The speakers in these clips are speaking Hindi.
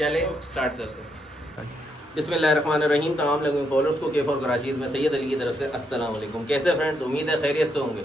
चले स्टार्ट करते हैं। बिस्मिल्लाहिर्रहमानिर्रहीम। तमाम लोगों फॉलोअर्स को केफ और कराची में सैयद अली की तरफ से अस्सलाम वालेकुम। कैसे फ्रेंड्स, उम्मीद है खैरियत से होंगे।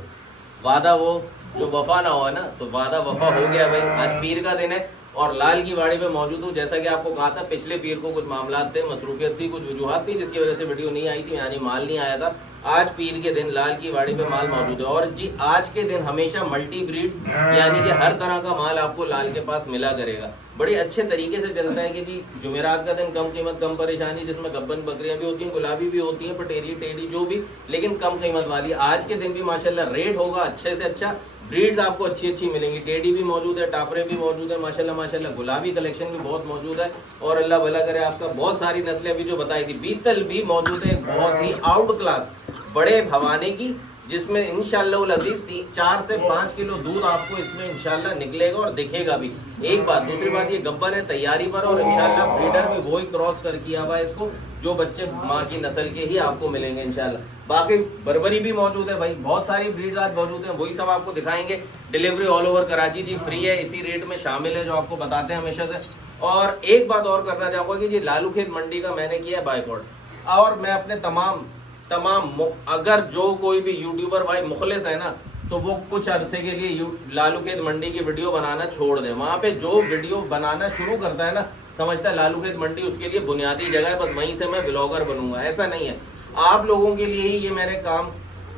वादा वो जो वफ़ा ना हो ना, तो वादा वफ़ा हो गया भाई। आज पीर का दिन है और लाल की वाड़ी में मौजूद हूँ। जैसा कि आपको कहा था, पिछले पीर को कुछ मामला थे, मसरूफियत थी, कुछ वजूहत थी, जिसकी वजह से वीडियो नहीं आई थी, यानी माल नहीं आया था। आज पीर के दिन लाल की वाड़ी पे माल मौजूद है। और जी आज के दिन हमेशा मल्टी ब्रीड यानी कि हर तरह का माल आपको लाल के पास मिला करेगा। बड़े अच्छे तरीके से चलता है कि जी जुमेरात का दिन कम कीमत कम परेशानी, जिसमें गब्बन बकरियां भी होती हैं, गुलाबी भी होती हैं, पटेरी टेडी जो भी, लेकिन कम कीमत वाली। आज के दिन भी माशाल्लाह रेट होगा अच्छे से अच्छा, ब्रीड्स आपको अच्छी अच्छी मिलेंगी। टेडी भी मौजूद है, टापरे भी मौजूद है, माशाल्लाह माशाल्लाह गुलाबी कलेक्शन भी बहुत मौजूद है। और अल्लाह भला करे आपका, बहुत सारी नस्लें अभी जो बताई थी, बीतल भी मौजूद है, बहुत ही आउट क्लास बड़े भवाने की, जिसमें इंशाअल्लाह अज़ीज़ 4 से 5 किलो दूध आपको इसमें इंशाअल्लाह निकलेगा और दिखेगा भी। एक बात, दूसरी बात, ये गब्बर है तैयारी पर, और इंशाअल्लाह ब्रीडर भी वही क्रॉस कर किया हुआ है इसको, जो बच्चे माँ की नस्ल के ही आपको मिलेंगे इंशाअल्लाह। बाकी बर्बरी भी मौजूद है भाई, बहुत सारी ब्रीड्स आज मौजूद हैं, वही सब आपको दिखाएंगे। डिलीवरी ऑल ओवर कराची जी फ्री है, इसी रेट में शामिल है जो आपको बताते हैं हमेशा से। और एक बात और करना चाहूँगा कि जी लालू खेत मंडी का मैंने किया है बाइकआउट, और मैं अपने तमाम अगर जो कोई भी यूट्यूबर भाई मुखलिस है ना, तो वो कुछ अरसे के लिए लालू खेत मंडी की वीडियो बनाना छोड़ दे। वहाँ पे जो वीडियो बनाना शुरू करता है ना, समझता है लालू खेत मंडी उसके लिए बुनियादी जगह है, बस वहीं से मैं ब्लॉगर बनूंगा। ऐसा नहीं है। आप लोगों के लिए ही ये मैंने काम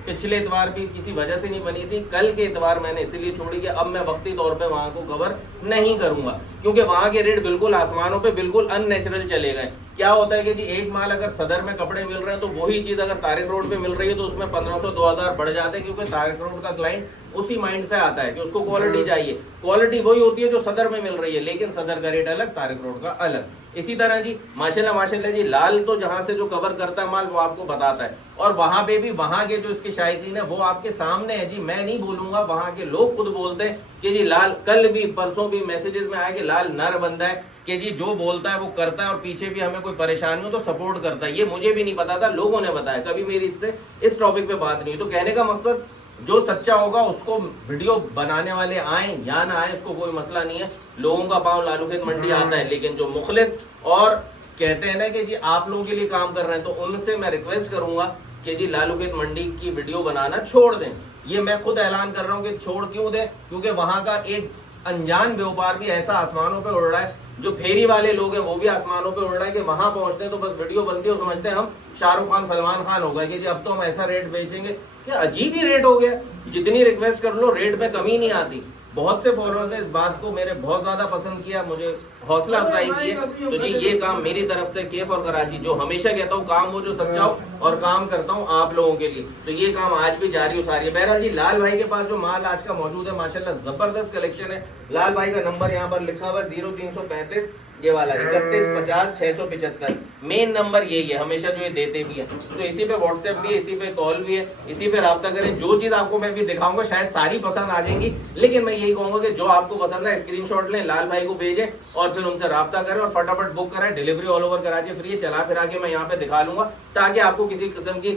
पिछले इतवार भी किसी वजह से नहीं बनी थी, कल के इतवार मैंने इसीलिए छोड़ी कि अब मैं वक्ती तौर पे वहाँ को कवर नहीं करूंगा, क्योंकि वहाँ के रेट बिल्कुल आसमानों पे बिल्कुल अननेचुरल चले गए। क्या होता है कि जी एक माल अगर सदर में कपड़े मिल रहे हैं, तो वही चीज़ अगर तारिक रोड पे मिल रही है तो उसमें 1500-2000 बढ़ जाते हैं, क्योंकि तारिक रोड का क्लाइंट उसी माइंड से आता है कि उसको क्वालिटी चाहिए। क्वालिटी वही होती है जो सदर में मिल रही है, लेकिन सदर का रेट अलग, तारिक रोड का अलग। इसी तरह जी माशाल्लाह माशाल्लाह जी लाल तो जहाँ से जो कवर करता है माल वो आपको बताता है, और वहाँ पे भी वहाँ के जो इसके शायकीन है वो आपके सामने है जी, मैं नहीं बोलूँगा, वहाँ के लोग खुद बोलते हैं कि जी लाल, कल भी परसों भी मैसेजेस में आया कि लाल नर बंदा है, कि जी जो बोलता है वो करता है, और पीछे भी हमें कोई परेशानी हो तो सपोर्ट करता है। ये मुझे भी नहीं पता था, लोगों ने बताया, कभी मेरी इससे इस टॉपिक पे बात नहीं हुई। तो कहने का मकसद, जो सच्चा होगा उसको वीडियो बनाने वाले आए या ना आए, उसको कोई मसला नहीं है। लोगों का पाँव लालू खेत मंडी आता है, लेकिन जो मुखलिस और कहते हैं ना कि जी आप लोगों के लिए काम कर रहे हैं, तो उनसे मैं रिक्वेस्ट करूंगा कि जी लालू खेत मंडी की वीडियो बनाना छोड़ दें। ये मैं खुद ऐलान कर रहा हूँ कि छोड़ क्यों दें, क्योंकि वहाँ का एक अनजान व्यापार भी ऐसा आसमानों पे उड़ रहा है, जो फेरी वाले लोग हैं वो भी आसमानों पे उड़ रहा है, कि वहां पहुंचते हैं तो बस वीडियो बनती है और समझते हैं हम शाहरुख खान सलमान खान हो गए कि जी अब तो हम ऐसा रेट बेचेंगे। क्या अजीब ही रेट हो गया, जितनी रिक्वेस्ट कर लो रेट में कमी नहीं आती। बहुत से फॉलोअर्स ने इस बात को मेरे बहुत ज़्यादा पसंद किया, मुझे हौसला अफजाई की है। तो जी ये काम मेरी तरफ से केफ और कराची, जो हमेशा कहता हूँ काम वो जो सच्चा हो, और काम करता हूँ आप लोगों के लिए, तो ये काम आज भी जारी उतारी है। बहरहाल जी लाल भाई के पास जो माल आज का मौजूद है माशाल्लाह ज़बरदस्त कलेक्शन है। लाल भाई का नंबर यहाँ पर लिखा हुआ है 0335, ये वाला 3150-675। मेन नंबर यही है, हमेशा जो ये देते भी हैं। तो इसी पे व्हाट्सएप भी है, इसी पे कॉल भी है, इसी पे रब्ता करें। जो चीज़ आपको मैं भी दिखाऊंगा शायद सारी पसंद आ जाएंगी, लेकिन मैं यही कहूँगा कि जो आपको पसंद है स्क्रीनशॉट लें, लाल भाई को भेजें और फिर उनसे रब्ता करें और फटाफट बुक कराएं। Delivery all over Karachi free है, चला फिरा के मैं यहाँ पे दिखा लूंगा, ताकि आपको किसी किस्म की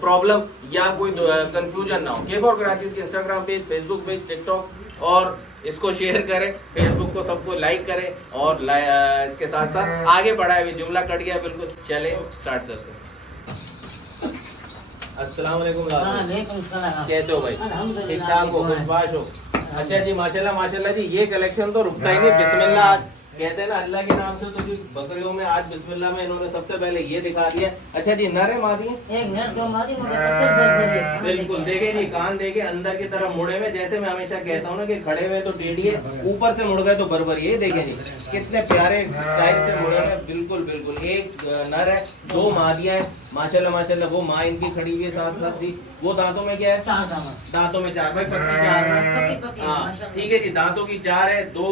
प्रॉब्लम या कोई कंफ्यूजन ना हो। केफ और कराची के Instagram page, Facebook page, TikTok, और इसको शेयर करें, फेसबुक को सबको लाइक करें, और इसके साथ साथ आगे बढ़ाए हुए। जुमला कट गया बिल्कुल, चले स्टार्ट करते हैं। अस्सलाम वालेकुम। कैसे हो भाई? ठीक ठाक हो, खुशबाश हो? अच्छा जी माशाल्लाह माशाल्लाह जी, ये कलेक्शन तो रुकता ही नहीं। बिस्मिल्लाह, आज कहते हैं ना अल्लाह के नाम से, तो जी बकरियों में आज बिस्मिल्लाह में इन्होंने सबसे पहले ये दिखा दिया। अच्छा जी नर है मादी है? एक नर दो मादी। बिल्कुल देखे जी, कान देखे अंदर की तरफ मुड़े हुए, जैसे मैं हमेशा कहता हूँ ना कि खड़े हुए तो टेढ़ी है, ऊपर से मुड़ गए तो बरबरी है। देखे जी कितने प्यारे साइज से मुड़े हुए, बिल्कुल बिल्कुल। एक नर है, दो मादियाँ हैं माशाल्लाह माशाल्लाह। वो माँ इनकी खड़ी हुई है साथ साथ जी। वो दांतों में क्या है? दांतों में 4 भाई, 25 हाँ ठीक है जी। दांतों की 4 है, 2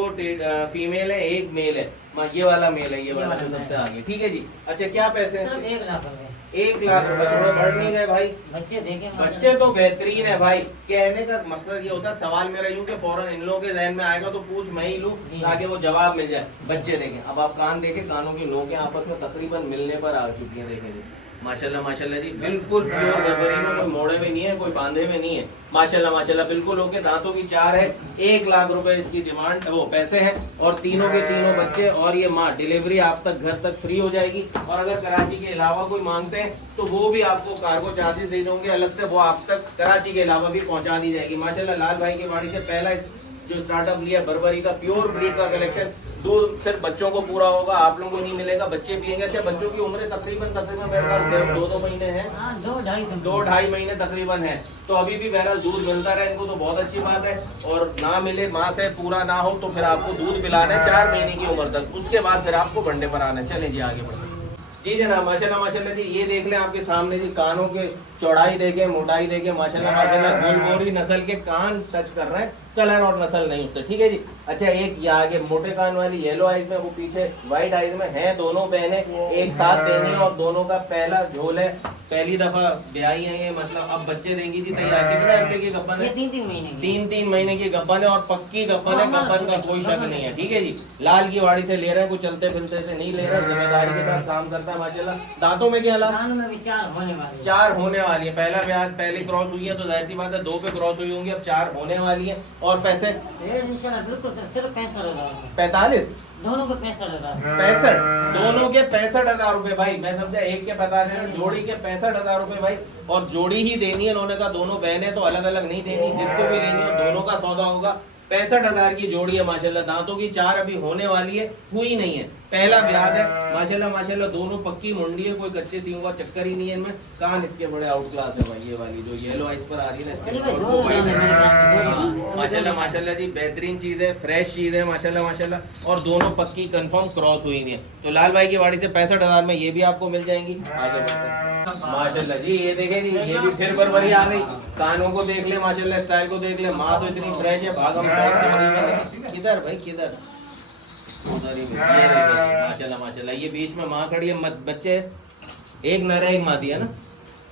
फीमेल है, 1 मेल है। ये वाला मेल है, ये वाला जो सबसे आगे। ठीक है जी। अच्छा क्या पैसे हैं? 1 लाख रुपए। 1 लाख रुपए। थोड़ा बढ़ नहीं गए भाई? बच्चे देखें, बच्चे तो बेहतरीन है भाई। कहने का मतलब ये होता है, सवाल मेरा यूं कि फौरन इन लोगों के जहन में आएगा तो पूछ मैं ही लूं, ताकि वो जवाब मिल जाए। बच्चे देखें, अब आप कान देखें, कानों की नोकें आपस में तकरीबन मिलने पर आ चुकी हैं। देखें जी माशाल्लाह माशाल्लाह जी, बिल्कुल प्योर बर्बरी में, कोई मोड़े में नहीं है, कोई बांधे में नहीं है। माशाल्लाह माशाल्लाह बिल्कुल ओके। दांतों की 4 है, 1 लाख रुपए इसकी डिमांड, वो पैसे हैं, और तीनों के तीनों बच्चे, और ये माँ डिलीवरी आप तक घर तक फ्री हो जाएगी। और अगर कराची के अलावा कोई मांगते हैं तो वो भी आपको कार्गो चार्जेस दे दोगे अलग से, वो आप तक कराची के अलावा भी पहुँचा दी जाएगी। माशाल्लाह लाल भाई की बाड़ी से पहला जो स्टार्टअप लिया बर्बरी का, प्योर ब्रीड का कलेक्शन। दूध सिर्फ बच्चों को पूरा होगा, आप लोगों को नहीं मिलेगा, बच्चे पिएंगे। अच्छा, बच्चों की उम्र तकरीबन मेरे पास 2 महीने हैं, 2-2.5 महीने तकरीबन है। तो अभी भी बहरहाल दूध मिलता रहे इनको, तो बहुत अच्छी बात है। और ना मिले माँ से पूरा ना हो तो फिर आपको दूध पिलाना है 4 महीने की उम्र तक, उसके बाद फिर आपको बंडे पर आना है। चलें जी आगे बढ़ते हैं जी जनाब। माशाल्लाह माशाल्लाह जी, ये देख लें आपके सामने जी, कानों के चौड़ाई देखें, मोटाई देखें, माशाल्लाह माशाल्लाह गोलगोरी नस्ल के कान टच कर रहे हैं, कलर और नस्ल नहीं उससे, ठीक है जी। अच्छा, एक ये आगे मोटे कान वाली येलो आइज में, वो पीछे व्हाइट आइज में है, दोनों बहनें एक साथ देनी है, और दोनों का पहला झोल है, पहली दफा ब्याही है ये, मतलब अब बच्चे देंगी जी तैयार। कितने हफ्ते की गब्बन है? 3 महीने की गब्बन है, और पक्की गब्बन है, गब्बन का कोई शक नहीं है, ठीक है जी। लाल की वाड़ी से ले रहे हैं, कुछ चलते फिरते से नहीं ले रहे, जिम्मेदारी के साथ काम करता है माशाल्लाह। दांतों में क्या हालात? 4 होने वाली है। पहला ब्याह पहले क्रॉस हुई है तो जाहिर सी बात है 2 पे क्रॉस हुई होंगी, अब 4 होने वाली है। और पैसे सिर्फ 45, दोनों के 65,000, 65, दोनों के 65,000 रुपए भाई। मैं समझा एक के 45, जोड़ी के 65,000 रुपए भाई, और जोड़ी ही देनी है। उन्होंने कहा दोनों बहनें तो अलग अलग नहीं देनी, जिसको भी लेनी हो दोनों का सौदा होगा। 65,000 की जोड़ी है माशाल्लाह। दांतों की 4 अभी होने वाली है, हुई नहीं है, पहला ब्याज है माशाल्लाह माशाल्लाह। दोनों पक्की मुंडी है, कोई कच्चे सींग का चक्कर ही नहीं है इनमें। कान इसके बड़े आउट क्लास है भाई, ये वाली जो येलो आइस पर आ रही है माशाल्लाह माशाल्लाह जी, बेहतरीन चीज़ है, फ्रेश चीज़ है माशाल्लाह माशाल्लाह। और दोनों पक्की कंफर्म क्रॉस हुई नहीं है। तो लाल भाई की वाड़ी से 65,000 में ये भी आपको मिल जाएंगी। आगे बढ़ते हैं माशाल्लाह जी, ये देखें जी, ये भी फिर बर्बरी आ गई। कानों को देख ले माशाल्लाह, स्टाइल को देख ले, माँ तो इतनी फ्रेश है, भागम किधर भाई किधर, माशाल्लाह माशाल्लाह। ये बीच में माँ खड़ी है, बच्चे एक नर है एक मादी है ना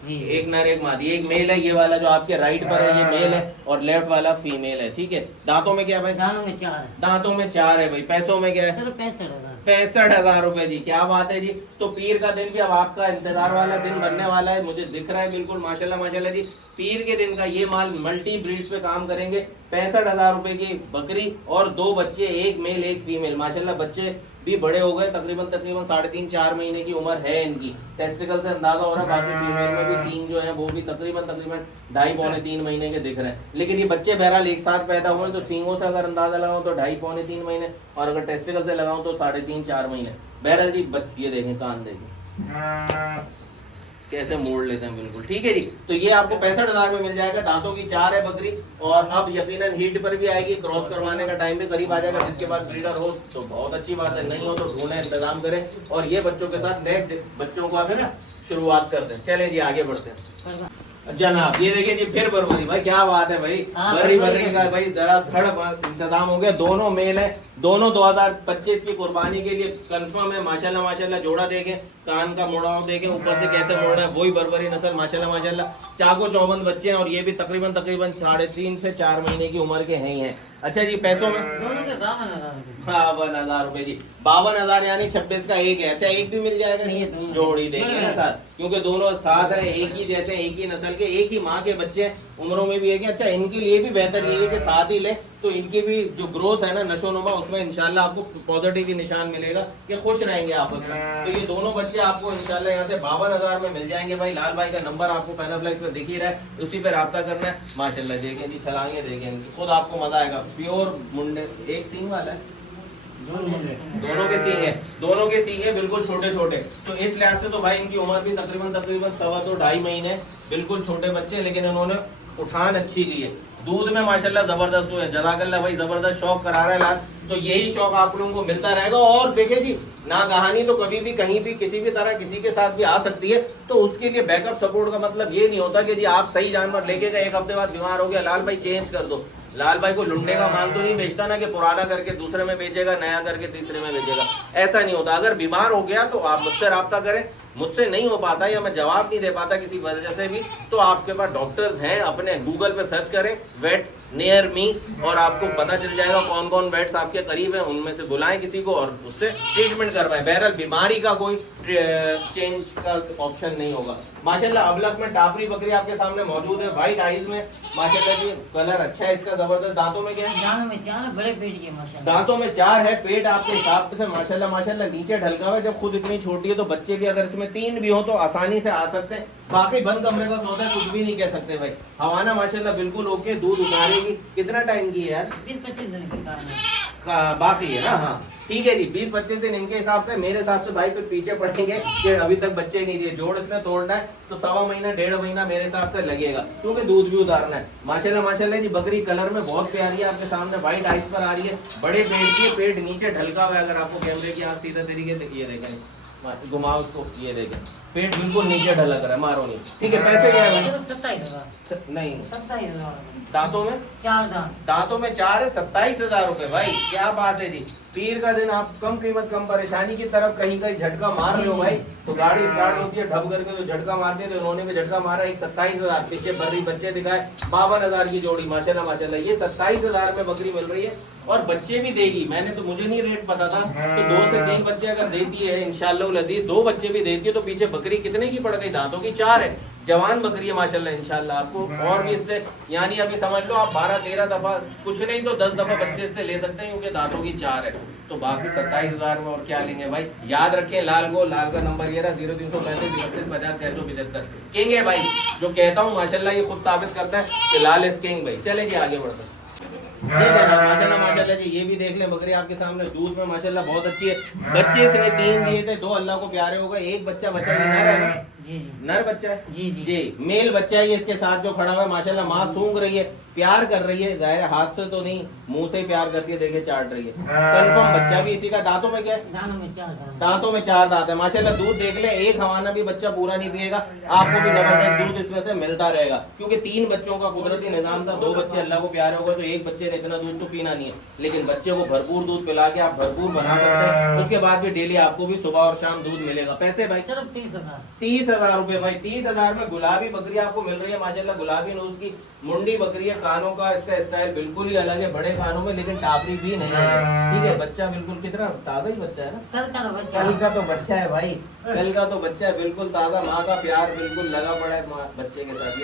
जी, एक नर एक मादी, एक मेल है। ये वाला जो आपके राइट पर है ये मेल है, और लेफ्ट वाला फीमेल है, ठीक है। दांतों में क्या है भाई? दांतों में 4 है। दांतों में 4 है भाई। पैसों में क्या है? सिर्फ 65,000, 65,000 रुपए जी, क्या बात है जी। तो पीर का दिन भी अब आपका इंतजार वाला दिन बनने वाला है, मुझे दिख रहा है बिल्कुल माशाल्लाह माशाल्लाह जी। पीर के दिन का ये माल मल्टी ब्रीड्स पे काम करेंगे। 65,000 रुपए की बकरी और 2 बच्चे, एक मेल एक फीमेल माशाल्लाह। बच्चे भी बड़े हो गए, तकरीबन 3.5-4 महीने की उम्र है इनकी। टेस्टिकल से अंदाजा हो रहा है, बाकी फीमेल में भी 3 जो है वो भी तकरीबन 2.5-3 महीने के दिख रहे हैं। लेकिन ये बच्चे बहरहाल एक साथ पैदा हुए, तो सींगों से अगर अंदाजा लगाऊं तो 2.5-3 महीने, और अगर टेस्टिकल से लगाऊं तो 3.5-4 महीने। बहरहाल जी ये देखें, कान देखें कैसे मोड़ लेते हैं, बिल्कुल ठीक है जी। तो ये आपको 65,000 में मिल जाएगा। दांतों की 4 है बकरी, और अब यकीनन हीट पर भी आएगी, क्रॉस करवाने का टाइम भी करीब आ जाएगा। जिसके बाद ब्रीडर हो तो बहुत अच्छी बात है, नहीं हो तो ढूंढे, इंतजाम करें, और ये बच्चों के साथ नेक्स्ट बच्चों को आगे ना शुरुआत करते हैं। चलें जी आगे बढ़ते हैं जनाब। ये देखिए जी फिर बर्बरी भाई, क्या बात है भाई, बर्री का भाई धड़ इंतजाम हो गया। दोनों मेल है, दोनों 2025 की कुर्बानी के लिए कंफर्म है माशाल्लाह माशाल्लाह। जोड़ा देखें, कान का मोड़ाव देखें, ऊपर से कैसे मोड़ रहा है, वही बर्बरी नस्ल माशाल्लाह माशाल्लाह। चाको चौबंद बच्चे हैं, और ये भी तकरीबन 3.5 से 4 महीने की उम्र के हैं ही हैं। अच्छा जी, पैसों में 52,000 रुपए जी। 52,000 यानी 26 का एक है। अच्छा, एक भी मिल जाएगा, जोड़ी देंगे ना साथ, क्योंकि दोनों साथ है, एक ही जैसे, एक ही नस्ल के, एक ही माँ के बच्चे, उम्रों में भी एक है। अच्छा, इनके लिए भी बेहतर ये है कि साथ ही ले, तो इनकी भी जो ग्रोथ है ना नशोनुमा, उसमें इंशाल्लाह आपको पॉजिटिव ही निशान मिलेगा कि खुश रहेंगे आपस में। तो ये दोनों बच्चे आपको इंशाल्लाह यहाँ से 52,000 में मिल जाएंगे भाई। लाल भाई का नंबर आपको पैनाफ्लेक्स पे दिख ही रहा है, उसी पे रब्ता करना है माशाल्लाह। देखें जी, छलांगे देखें, खुद आपको मजा आएगा। प्योर मुंडे, एक सींग वाला है, दोनों के सींग है, दोनों के सींग है बिल्कुल छोटे छोटे। तो इस लिहाज से तो भाई इनकी उम्र भी तकरीबन 2.5 महीने, बिल्कुल छोटे बच्चे, लेकिन इन्होंने उठान अच्छी ली है। दूध में माशाल्लाह जबरदस्त हुए, जज़ाकल्लाह भाई, जबरदस्त शौक करा रहा है लाल। तो यही शौक आप लोगों को मिलता रहेगा। और देखिए जी, ना कहानी तो कभी भी कहीं भी किसी भी तरह किसी के साथ भी आ सकती है, तो उसके लिए बैकअप सपोर्ट का मतलब ये नहीं होता कि जी आप सही जानवर लेके गए, 1 हफ्ते बाद बीमार हो गया, लाल भाई चेंज कर दो। लाल भाई को लुंडे का माल तो नहीं बेचता ना, कि पुराना करके दूसरे में बेचेगा, नया करके तीसरे में बेचेगा, ऐसा नहीं होता। अगर बीमार हो गया तो आप मुझसे रब्ता करें, मुझसे नहीं हो पाता या मैं जवाब नहीं दे पाता किसी वजह से भी, तो आपके पास डॉक्टर्स हैं, अपने गूगल पे सर्च करें, वेट नियर मी, और आपको पता चल जाएगा कौन कौन वेट्स आपके करीब है, उनमें से बुलाएं किसी को और उससे ट्रीटमेंट करवाएं। बहरहाल बीमारी का कोई चेंज का ऑप्शन नहीं होगा। माशाल्लाह अबलक में टापरी बकरी आपके सामने मौजूद है, वाइट आइज में माशाल्लाह जी, कलर अच्छा है इसका जबरदस्त। दांतों में क्या है? दांतों में 4 है, बड़े पेट के माशाल्लाह। दांतों में 4 है, पेट आपके हिसाब से माशाल्लाह माशाल्लाह नीचे ढलका हुआ है। जब खुद इतनी छोटी है तो बच्चे भी अगर इसमें 3 भी हो तो आसानी से आ सकते हैं। बाकी बंद कमरे का सौदा है, कुछ भी नहीं कह सकते भाई। हवाना माशाल्लाह बिल्कुल ओके, दूध उतारेगी। कितना टाइम की है यार? 20-25 दिन के कारण बाकी है ना? हाँ ठीक है जी, 20-25 दिन इनके हिसाब से। मेरे हिसाब से भाई फिर पीछे पड़ेंगे कि अभी तक बच्चे ही नहीं दिए। जोड़ इसने तोड़ना है तो 1.25 महीना 1.5 महीना मेरे हिसाब से लगेगा, क्योंकि दूध भी उतारना है। माशाल्लाह माशाल्लाह जी, बकरी कलर में बहुत प्यारी है, आपके सामने वाइट आइस पर आ रही है, बड़े पेट की, पेट नीचे ढलका हुआ है। अगर आपको कैमरे की आप सीधा तरीके से ये देखें, घुमाओ उसको, ये देखें पेट बिल्कुल नीचे ढलक रहा है, मारो नहीं। ठीक है, पैसे क्या है? सिर्फ 27,000। नहीं, 27,000 दांतों में 4 दांत। दांतों में 4 है, 27,000 रुपए भाई, क्या बात है जी। पीर का दिन आप कम कीमत कम परेशानी की तरफ कहीं कहीं झटका मार रहे हो भाई, तो गाड़ी स्टार्ट होती है ढब करके तो झटका मारते हैं, तो उन्होंने भी झटका मारा। एक 27,000 पीछे बर्री बच्चे दिखाए, 52,000 की जोड़ी। माशाल्लाह माशाल्लाह, ये 27,000 में बकरी मिल रही है और बच्चे भी देगी। मैंने तो, मुझे नहीं रेट पता था, तो 2 से 3 बच्चे अगर देती है इंशाल्लाह लजीज, 2 बच्चे भी देती है तो पीछे बकरी कितने की पड़ गई? दांतों की 4 है, जवान बकरी है माशाल्लाह इंशाल्लाह। आपको और भी इससे, यानी अभी समझ लो आप 12-13 दफा, कुछ नहीं तो 10 दफा बच्चे इससे ले सकते हैं, क्योंकि दांतों की 4 है। तो बाकी 27,000 में और क्या लेंगे भाई। याद रखें लाल का नंबर ये रहा 0335 किंग है भाई, जो कहता हूँ माशाल्लाह ये खुद साबित करता है कि लाल इज किंग भाई। चले जी आगे बढ़ते हैं। माशाल्लाह माशाल्लाह जी, ये भी देख लें बकरी आपके सामने, दूध में माशाल्लाह बहुत अच्छी है। बच्चे इसने 3 दिए थे, 2 अल्लाह को प्यारे हो गए, एक बच्चा बचा। ये नर है ना? जी जी नर बच्चा है जी जी। मेल बच्चा है ये इसके साथ जो खड़ा हुआ है माशाल्लाह। माँ सूंघ रही है, प्यार कर रही है, जाहिर है हाथ से तो नहीं, मुंह से ही प्यार करती है, देखे चाट रही है। कंफर्म बच्चा भी इसी का। दांतों में क्या है? दांतों में 4 दांत। दांतों में 4 दांत है माशाल्लाह। दूध देख ले, एक हवाना भी बच्चा पूरा नहीं पिएगा, आपको भी जबरदस्त दूध इसमें से मिलता रहेगा, क्योंकि 3 बच्चों का कुदरती निजाम था। 2 बच्चे अल्लाह को प्यारे हो गए तो एक बच्चे ने इतना दूध तो पीना नहीं है, लेकिन बच्चे को भरपूर दूध पिला के आप भरपूर बना सकते हैं। उसके बाद भी डेली आपको भी सुबह और शाम दूध मिलेगा। पैसे भाई सिर्फ 30,000। 30,000 रुपए भाई। 30,000 में गुलाबी बकरी आपको मिल रही है माशाल्लाह। गुलाबी नूज की मुंडी बकरी है, कानों का इसका स्टाइल बिल्कुल ही अलग है, बड़े कानों में, लेकिन टापरी भी नहीं है। ठीक है, बच्चा बिल्कुल कितना ताजा ही बच्चा है ना? कल का तो बच्चा है भाई, कल का तो बच्चा है बिल्कुल ताजा। माँ का प्यार बिल्कुल लगा पड़ा है बच्चे के साथ।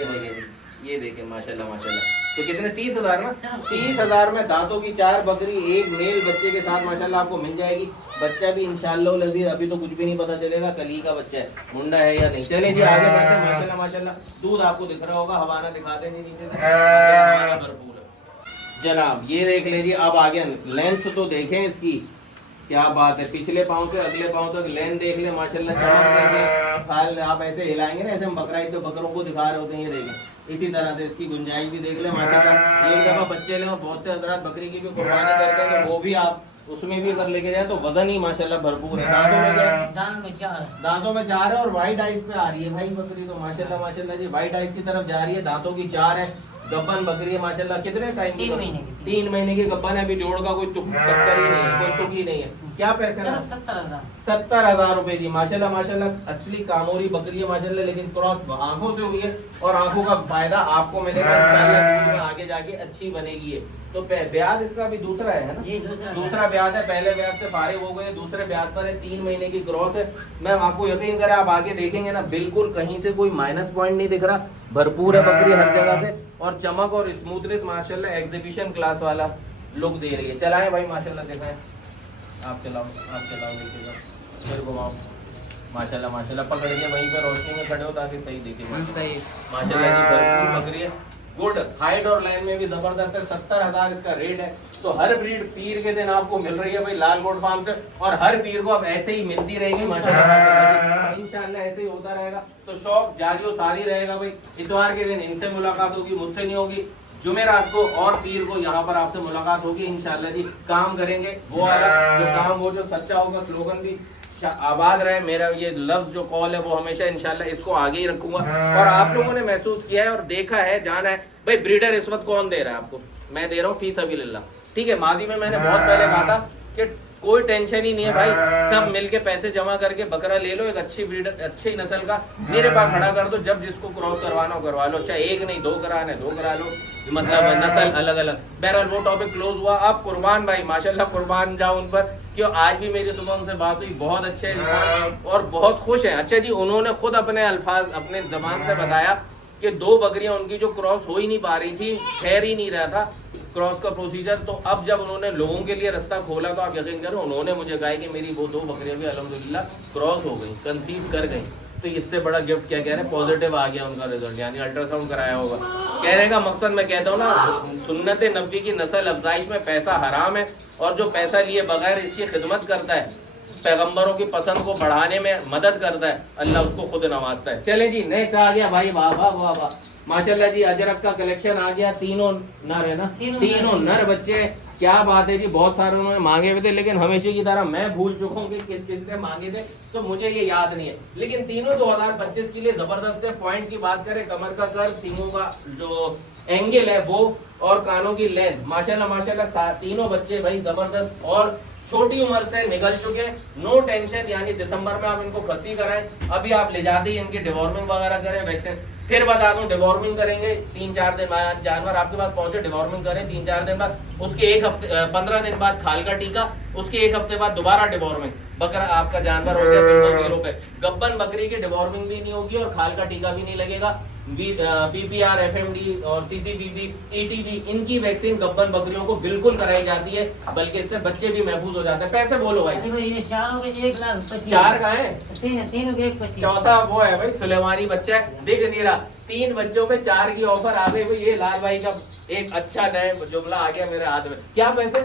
ये देखे माशाल्लाह माशाल्लाह। तो कितने? 30,000 ना? 30,000 में दांतों की 4 बकरी एक मेल बच्चे के साथ माशाल्लाह आपको मिल जाएगी। बच्चा भी इंशाल्लाह लजीज, अभी तो कुछ भी नहीं पता चलेगा कल ही का बच्चा है, मुंडा है या नहीं। चले जी आगे बढ़ते हैं। माशाल्लाह माशाल्लाह, दूध आपको दिख रहा होगा, हवाना दिखाते नहीं नीचे से, हवाना भरपूर है जनाब। ये देख लीजिए, अब आगे लेंथ तो देखें इसकी, क्या बात है। पिछले पाँव से अगले पाँव तक लेन देख ले माशाल्लाह। चमक देखें, आप ऐसे हिलाएंगे ना, ऐसे हम बकराई तो बकरों को दिखा रहे होते हैं, ये देखें इसी तरह से इसकी गुंजाइश भी देख ले माशाल्लाह। एक दफा बच्चे ले, बहुत से हजरात बकरी की भी कुर्बानी करते हैं, तो वो भी आप उसमें भी अगर लेके जाए तो वजन ही माशाल्लाह भरपूर है। दांतों में क्या है? दांतों में 4 है। दांतों में 4 है और व्हाइट आइस पे आ रही है भाई बकरी, तो माशाल्लाह माशाल्लाह जी व्हाइट आइस की तरफ जा रही है। दांतों की 4 है, गब्बन बकरी है माशाल्लाह। कितने टाइम की? 3 महीने की। 3 महीने की गब्बन है। अभी जोड़ का कोई चक्कर ही नहीं है, कोई टुक ही नहीं है। क्या पैसे सिर्फ 70,000। 70,000 रुपए जी माशाल्लाह माशाल्लाह। असली कामोरी बकरी है माशाल्लाह, लेकिन क्रॉस आंखों से हुई है और आंखों का फायदा आपको मिलेगा इंशाल्लाह, आगे जाके अच्छी बनेगी ये। तो ब्याज इसका भी दूसरा है ना? जी दूसरा ब्याज है, पहले ब्याज से फारिग हो गए, दूसरे ब्याज पर है। 3 महीने की ग्रोथ है। मैं आपको यकीन करें, आप आगे देखेंगे ना, बिल्कुल कहीं से कोई माइनस पॉइंट नहीं दिख रहा, भरपूर है बकरी हर जगह से, और चमक और स्मूथनेस माशाल्लाह एग्जीबिशन क्लास वाला लुक दे रही है। चलाएं भाई माशाल्लाह, दिखाएं, आप चलाओ देखिएगा, फिर घुमाओ माशाल्लाह माशाल्लाह। पकड़ के वहीं पर रोशनी में खड़े हो ताकि सही दिखे। माशाल्लाह जी भरपूर बकरी है, गुड हाइट और लाइन में भी जबरदस्त है। 70,000 इसका रेट है। तो हर ब्रीड पीर के दिन आपको मिल रही है भाई लाल गोट फार्म से, और हर पीर को अब ऐसे ही मिलती रहेगी माशाल्लाह। इंशाल्लाह ऐसे ही होता रहेगा, तो शौक जारी और सारी रहेगा भाई। इतवार के दिन इनसे मुलाकात होगी, मुझसे नहीं होगी। जुमेरात को और पीर को यहाँ पर आपसे मुलाकात होगी इंशाल्लाह जी। काम करेंगे वो वाला जो काम, वो जो सच्चा होगा। स्लोगन भी आबाद रहे, मेरा ये लफ्ज जो कॉल है वो हमेशा इंशाल्लाह इसको आगे ही रखूंगा। और आप लोगों ने महसूस किया है और देखा है, जाना है भाई, ब्रीडर इस वक्त कौन दे रहा है आपको? मैं दे रहा हूँ फी सबिलिल्लाह। ठीक है, मादी में मैंने बहुत पहले कहा था कि कोई टेंशन ही नहीं है भाई, सब मिलके पैसे जमा करके बकरा ले लो, एक अच्छी ब्रीड अच्छी नस्ल का मेरे पास खड़ा कर दो, जब जिसको क्रॉस करवाना हो करवा लो, चाहे एक नहीं 2 कराने 2 करा लो, मतलब नस्ल अलग अलग। बहरहाल वो टॉपिक क्लोज हुआ। आप कुर्बान भाई माशाल्लाह कुर्बान जाओ उन पर, क्यों आज भी मेरी सुबह उनसे बात हुई, बहुत अच्छे इंसान और बहुत खुश हैं। अच्छा जी, उन्होंने खुद अपने अल्फाज अपने जबान से बताया कि 2 बकरियां उनकी जो क्रॉस हो ही नहीं पा रही थी, ठहर ही नहीं रहा था क्रॉस का प्रोसीजर, तो अब जब उन्होंने लोगों के लिए रास्ता खोला तो आप यकीन करो उन्होंने मुझे कहा कि मेरी वो 2 बकरियां भी अल्हम्दुलिल्लाह क्रॉस हो गई, कंसीव कर गई। तो इससे बड़ा गिफ्ट क्या कह रहे हैं, पॉजिटिव आ गया उनका रिजल्ट, यानी अल्ट्रासाउंड कराया होगा। कहने का मकसद मैं कहता हूँ ना, सुन्नत नबी की नस्ल अफजाइश में पैसा हराम है, और जो पैसा लिए बगैर इसकी खिदमत करता है, पैगंबरों की पसंद को बढ़ाने में मदद करता है, अल्लाह उसको खुद नवाजता है। चले जी, नेक्स्ट आ गया भाई, वाह वाह वाह वाह माशाल्लाह जी, अजरक का कलेक्शन आ गया। तीनों नर है ना, तीनों नर बच्चे, क्या बात है जी। बहुत सारे उन्होंने मांगे हुए थे, लेकिन हमेशा की तरह मैं भूल चुका हूँ कि किस किस ने मांगे थे, तो मुझे ये याद नहीं है, लेकिन तीनों 2025 के लिए जबरदस्त है। पॉइंट की बात करें, कमर का कर, सींगों का जो एंगल है वो, और कानों की लेंथ, माशाल्लाह माशाल्लाह तीनों बच्चे भाई जबरदस्त और छोटी उम्र से निकल चुके हैं, नो टेंशन। यानी दिसंबर में आप इनको खसी कराएं, अभी आप ले जाते ही इनकी डिवॉर्मिंग वगैरह करें, वैक्सीन। फिर बता दूं, डिवॉर्मिंग करेंगे 3-4 दिन बाद, जानवर आपके पास पहुंचे डिवॉर्मिंग करें 3-4 दिन बाद, उसके 15 दिन बाद खाल का टीका, उसके 1 हफ्ते बाद दोबारा डिवॉर्मिंग, बकरा आपका जानवर हो गया बिल्कुल 0 पे। गब्बन बकरी की डिवॉर्मिंग भी नहीं होगी और खाल का टीका भी नहीं लगेगा। PPR, FMD और CCBB, ETB, इनकी वैक्सीन गब्बन बकरियों को बिल्कुल कराई जाती है, बल्कि इससे बच्चे भी महफूज हो जाते हैं। पैसे बोलो भाई, चारों के 1,25,000। 4 का है, तीनों के 1,25,000। चौथा वो है भाई सुलेमानी बच्चा है, दिख नहीं रहा। 3 बच्चों पे 4 की ऑफर आ गई भाई। ये लाल भाई का एक अच्छा नया जुमला आ गया मेरे हाथ में। क्या पैसे?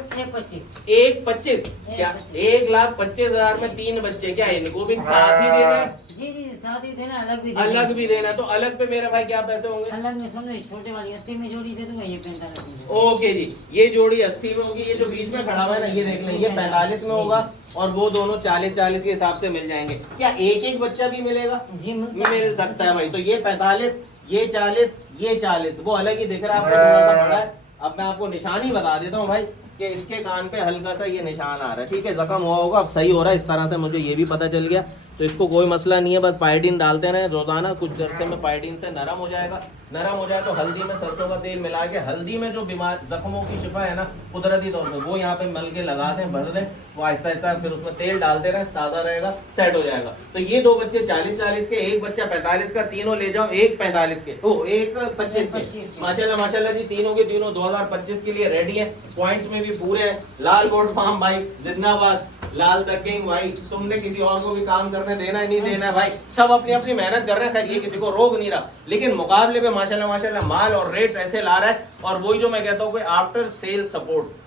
1,25,000 क्या 1,25,000 में 3 बच्चे, क्या इनको भी साथ ही देना है? जी जी, साथ ही देना, अलग भी देना। तो अलग पे मेरे भाई क्या पैसे होंगे? अलग में समझो, छोटे वाली 80 में जोड़ी दे दूंगा, ये 45 में। ओके जी, ये जोड़ी 80 में होगी। ये जो बीच में खड़ा हुआ है ना, ये देख लें, ये 45 में होगा, और वो दोनों 40-40 के हिसाब से मिल जाएंगे। क्या एक बच्चा भी मिलेगा? जी मिल सकता है भाई। तो ये 45, ये 40, ये 40, वो अलग ही दिख रहा है आपको, थोड़ा सा बड़ा है। अब मैं आपको निशानी बता देता हूँ भाई, कि इसके कान पे हल्का सा ये निशान आ रहा है, ठीक है, जख्म हुआ होगा, अब सही हो रहा है इस तरह से, मुझे ये भी पता चल गया। तो इसको कोई मसला नहीं है, बस पायोडीन डालते रहे रोजाना, कुछ अरसे में पायोडीन से नरम हो जाएगा। नरम हो जाए तो हल्दी में सरसों का तेल मिला के, हल्दी में जो बीमार जख्मों की शिफा है ना कुदरती तौर पे, वो यहाँ पे मल के लगा दें, भर दें, वो आहिस्ता आहिस्ता फिर उसमें तेल डालते रहे, ताज़ा रहेगा, सेट हो जाएगा। तो ये 2 बच्चे 40-40 के, एक बच्चा 45 का, तीनों ले जाओ, एक 45 के, ओ एक 25 के। माशाल्लाह माशाल्लाह जी, तीनों के तीनों 2025 के लिए रेडी है, पॉइंट्स में भी पूरे हैं। लाल गोट फार्म भाई जिंदाबाद, लाल द किंग भाई, तुमने किसी और को भी काम करने देना ही नहीं देना है भाई, सब अपनी अपनी मेहनत कर रहे हैं। खैर ये किसी को रोक नहीं रहा, लेकिन मुकाबले पे माशाल्लाह माशाल्लाह माल और रेट्स ऐसे ला रहा है। और वही जो मैं कहता हूँ कि आफ्टर सेल सपोर्ट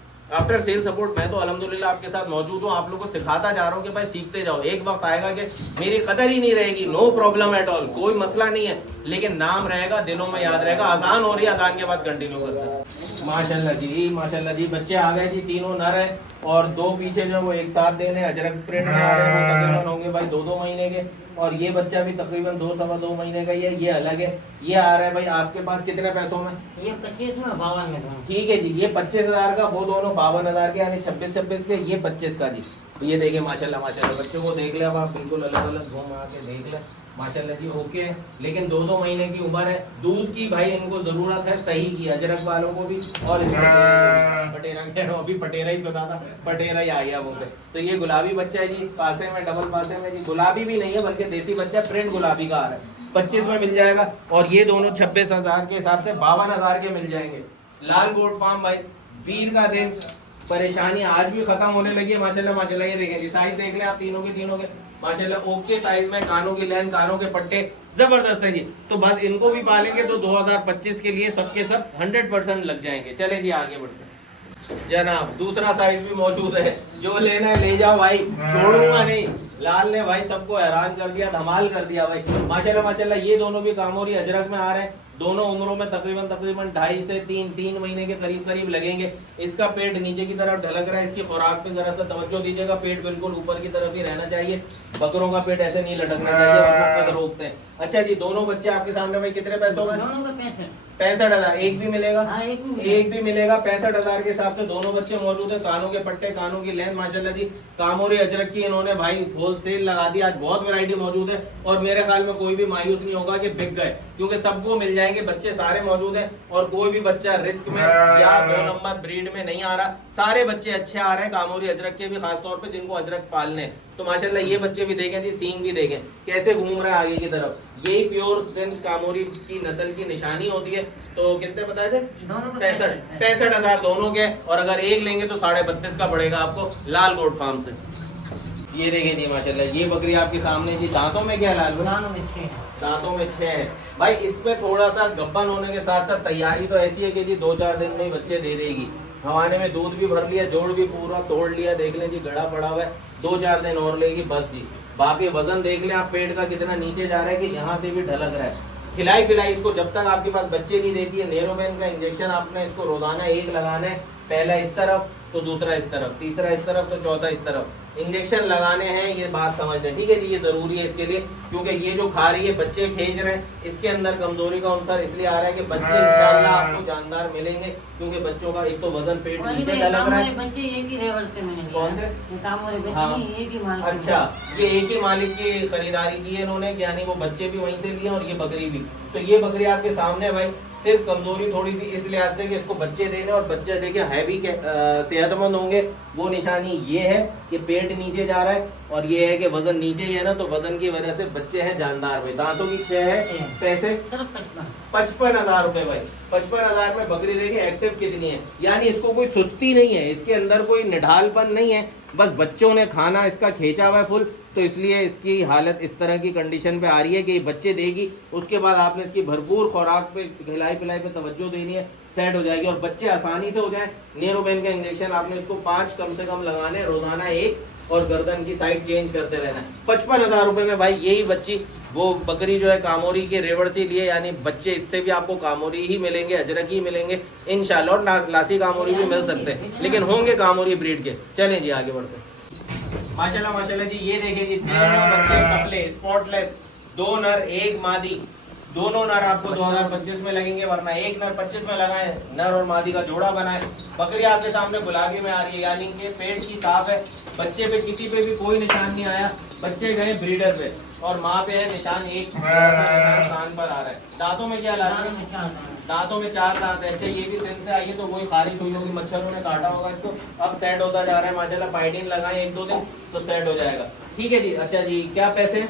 मैं तो अल्हम्दुलिल्लाह आपके साथ मौजूद हूँ, आप लोगों को सिखाता जा रहा हूँ कि भाई सीखते जाओ। एक वक्त आएगा कि मेरी कदर ही नहीं रहेगी, नो प्रॉब्लम एट ऑल, कोई मसला नहीं है, लेकिन नाम रहेगा, दिलों में याद रहेगा। अजान हो रही है, अजान के बाद कंटिन्यू करते हैं। माशाल्लाह जी बच्चे आ गए जी, तीनों नर है, और 2 पीछे जो वो एक साथ देने अजरक प्रिंट में आ रहे हैं, वो तकरीबन होंगे भाई 2-2 महीने के, और ये बच्चा भी तकरीबन 2-2.25 महीने का ही है। ये अलग है, ये आ रहा है भाई आपके पास कितने पैसों में? ये 25 में, 52 में। ठीक है जी, ये 25,000 का, वो दोनों 52,000 के, यानी 26 के, ये 25 का जी। तो ये देखिए माशाल्लाह माशाल्लाह, बच्चों को देख ले, अब आप बिल्कुल अलग अलग घूम आके देख ले, माशाल्लाह जी ओके है। लेकिन 2-2 महीने की उम्र है, दूध की भाई इनको जरूरत है सही की, अजरक वालों को भी, और पटेरा, अभी पटेरा ही सुना था, पटेरा ही आ गया वो पे। तो ये गुलाबी बच्चा है जी, पासे में, डबल पासे में जी, गुलाबी भी नहीं है बल्कि देसी बच्चा, प्रिंट गुलाबी का आ रहा है, 25 में मिल जाएगा। और ये दोनों 26,000 के हिसाब से 52,000 के मिल जाएंगे। लाल गोट फार्म भाई, पीर का दिन, परेशानी आज भी खत्म होने लगी है माशाल्लाह माशाल्लाह। ये देखें, साइज देख लें आप तीनों के माशाल्लाह ओके साइज में, कानों की लेंथ, कानों के पट्टे जबरदस्त है जी। तो बस इनको भी पालेंगे तो 2025 के लिए सबके सब 100% लग जाएंगे। चले जी आगे बढ़ते हैं जनाब, दूसरा साइज भी मौजूद है, जो लेना है ले जाओ भाई, छोड़ूंगा नहीं। लाल ने भाई सबको हैरान कर दिया, धमाल कर दिया भाई, माशाल्लाह माशाल्लाह। ये दोनों भी कामोरी अजरक में आ रहे हैं, दोनों उम्रों में तकरीबन 2.5 से 3 महीने के करीब लगेंगे। इसका पेट नीचे की तरफ ढलक रहा है, इसकी खुराक पे जरा सा तवज्जो दीजिएगा, पेट बिल्कुल ऊपर की तरफ ही रहना चाहिए, बकरों का पेट ऐसे नहीं लटकना चाहिए, वरना कद रोकते हैं। अच्छा जी, दोनों बच्चे आपके सामने भाई कितने पैसों में? दोनों का 65। 65,000। एक भी मिलेगा? हाँ, एक भी मिलेगा। 65,000 के हिसाब से दोनों बच्चे मौजूद है। कानों के पट्टे, कानों की लेंथ माशाल्लाह जी कामोरी अजरक की इन्होंने भाई होलसेल लगा दी। आज बहुत वैरायटी मौजूद है और मेरे ख्याल में कोई भी मायूस नहीं होगा कि बिक गए, क्योंकि सबको मिल जाएंगे। बच्चे सारे मौजूद हैं और कोई भी बच्चा रिस्क में या 2 नंबर ब्रीड में नहीं आ रहा। सारे बच्चे अच्छे आ रहे हैं कामोरी अजरक के भी, खासतौर पे जिनको अजरक पालने हैं। तो माशाल्लाह ये बच्चे भी देखें जी, सींग भी देखें कैसे घूम रहा है आगे की तरफ। यही प्योर सिंध कामोरी की नस्ल की निशानी होती है। तो कितने बताए थे? 65,000 दोनों के। और अगर एक लेंगे तो 32.5 का पड़ेगा आपको लाल कोट फार्म से। ये देखें जी माशाल्लाह ये बकरी आपके सामने जी। दांतों में क्या लाल? दांतों में 6 है। दांतों में 6 है भाई। इसमें थोड़ा सा गब्बन होने के साथ साथ तैयारी तो ऐसी है कि जी 2-4 दिन में ही बच्चे दे देगी। हवाने में दूध भी भर लिया, जोड़ भी पूरा तोड़ लिया, देख लें जी गड़ा पड़ा हुआ है। 2-4 दिन और लेगी बस जी। बाकी वजन देख लें आप पेट का कितना नीचे जा रहा है कि यहाँ से भी ढलक रहा है। खिलाई पिलाई इसको जब तक आपके पास बच्चे नहीं देती है। नेरोबेन का इंजेक्शन आपने इसको रोजाना एक लगाना है। पहला इस तरफ तो दूसरा इस तरफ, तीसरा इस तरफ तो चौथा इस तरफ इंजेक्शन लगाने हैं। ये बात समझ लें, ठीक है जी। ये जरूरी है इसके लिए, क्योंकि ये जो खा रही है बच्चे खींच रहे हैं, इसके अंदर कमजोरी का अंतर इसलिए आ रहा है कि बच्चे इंशाल्लाह आपको जानदार मिलेंगे, क्योंकि बच्चों का एक तो वजन पेट नीचे लग रहा है। बच्चे एक ही लेवल से मैंने कौन से? हाँ, एक ही मालिक। अच्छा, ये एक ही मालिक की खरीदारी की है इन्होंने, यानी वो बच्चे भी वहीं से लिए और ये बकरी भी। तो ये बकरी आपके सामने भाई सिर्फ कमजोरी थोड़ी सी इस लिहाज से कि इसको बच्चे देने और बच्चे देके हैवी के सेहतमंद होंगे। वो निशानी ये है कि पेट नीचे जा रहा है और ये है कि वजन नीचे ही है ना, तो वजन की वजह से बच्चे हैं जानदार में। दांतों की 6 है। पैसे सिर्फ 55,000 रुपए भाई। 55,000 में बकरी देखिए एक्टिव कितनी है, यानी इसको कोई सुस्ती नहीं है, इसके अंदर कोई निढालपन नहीं है, बस बच्चों ने खाना इसका खींचा हुआ है फुल, तो इसलिए इसकी हालत इस तरह की कंडीशन पे आ रही है कि बच्चे देगी। उसके बाद आपने इसकी भरपूर खुराक पे, खिलाई पिलाई पे तवज्जो देनी है, सेट हो जाएगी और बच्चे आसानी से हो जाए। नेरोबेन का इंजेक्शन आपने इसको 5 कम से कम लगाने, रोजाना 1, और गर्दन की साइड चेंज करते रहना है। 55,000 रुपए में भाई यही बच्ची वो बकरी जो है कामोरी के रेवड़ से लिए, यानी बच्चे इससे भी आपको कामोरी ही मिलेंगे, अजरक ही मिलेंगे इंशाल्लाह, और लासी कामोरी भी मिल सकते हैं, लेकिन होंगे कामोरी ब्रीड के। चलें जी आगे बढ़ते हैं। माशाल्लाह माशाल्लाह जी ये देखिए जी, तीनों बच्चे कपले स्पॉटलेस, 2 नर 1 मादी। दोनों नर आपको 2025 में लगेंगे, वरना एक नर 25 में लगाए, नर और मादी का जोड़ा बनाए। बकरी आपके सामने गुलाबी में आ रही है, यानी कि पेट की साफ है। बच्चे पे किसी पे भी कोई निशान नहीं आया, बच्चे गए ब्रीडर पे और माँ पे है निशान, एक निशान कान पर आ रहा है। दांतों में क्या ला रहे हैं? दांतों में 4 दांत है। अच्छा, ये भी सिंध से आई है, तो वही खारिश हुई होगी, मच्छरों ने काटा होगा इसको। अब सेट होता जा रहा है माशाल्लाह। पाइडिन लगाए 1-2 दिन तो सेट हो जाएगा, ठीक है जी। अच्छा जी, क्या पैसे?